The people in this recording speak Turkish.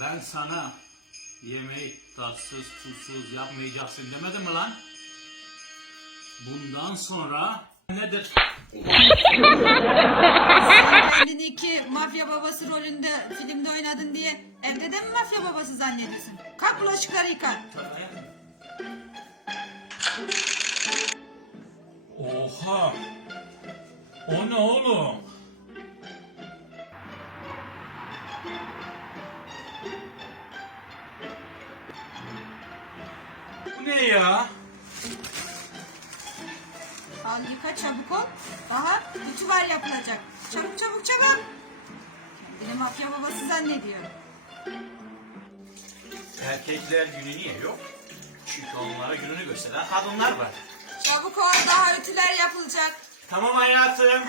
Ben sana yemeği tatsız tuzsuz yapmayacaksın demedim mi lan? Bundan sonra nedir? Kendini iki mafya babası rolünde filmde oynadın diye evde de mi mafya babası zannediyorsun? Kalk bulaşıkları yıka. Oha! O ne oğlum? Bu ne ya? Al yıka çabuk ol. Daha ütü var yapılacak. Çabuk çabuk çabuk. Kendini mafya babası zannediyor. Erkekler günü niye yok? Çünkü onlara gününü gösteren kadınlar var. Çabuk ol daha ütüler yapılacak. Tamam hayatım.